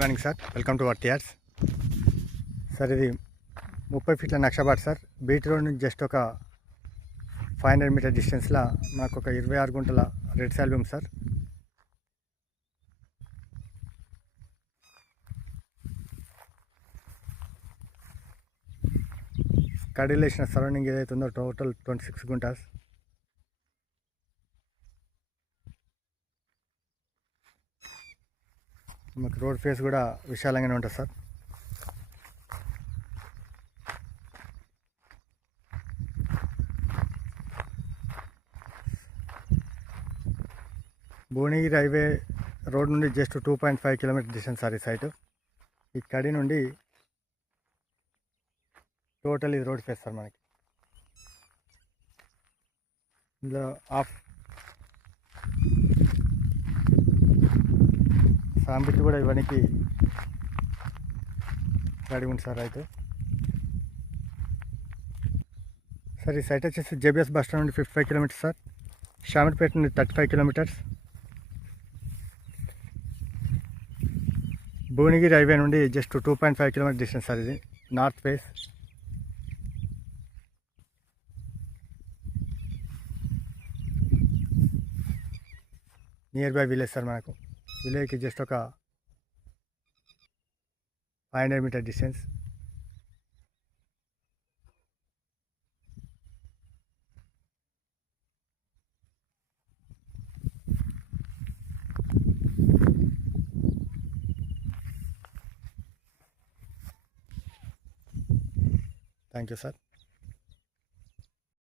Morning sir, welcome to worth yards. Sir ఇది 30 ఫీట్ల నక్షబాట్ సార్. బీటీ రోడ్ నుంచి జస్ట్ ఒక 500 మీటర్ డిస్టెన్స్లో మనకు ఒక 26 గుంటల రెడ్ సాల్వియం సార్. కడీలు వేసిన సరౌండింగ్ ఏదైతే ఉందో టోటల్ 26 గుంటాస్. మనకు రోడ్ ఫేస్ కూడా విశాలంగానే ఉంటుంది సార్. భువనగిరి హైవే రోడ్ నుండి జస్ట్ 2.5 కిలోమీటర్ డిస్టెన్స్ సార్ ఈ సైటు. ఈ కడి నుండి టోటల్ ఇది రోడ్ ఫేస్ సార్. మనకి ఇందులో సాంబిట్ కూడా ఇవ్వడానికి రెడీ ఉంది సార్. అయితే సార్ ఈ సైట్ వచ్చేసి జేబీఎస్ బస్ స్టాండ్ నుండి 55 కిలోమీటర్స్ సార్. షామిర్పేట నుండి 35 కిలోమీటర్స్. భువనగిరి హైవే నుండి జస్ట్ 2.5 కిలోమీటర్ డిస్టెన్స్ సార్. ఇది north face. Near by village sir. మనకు విలేజ్కి జస్ట్ ఒక 500 metre distance. Thank you sir.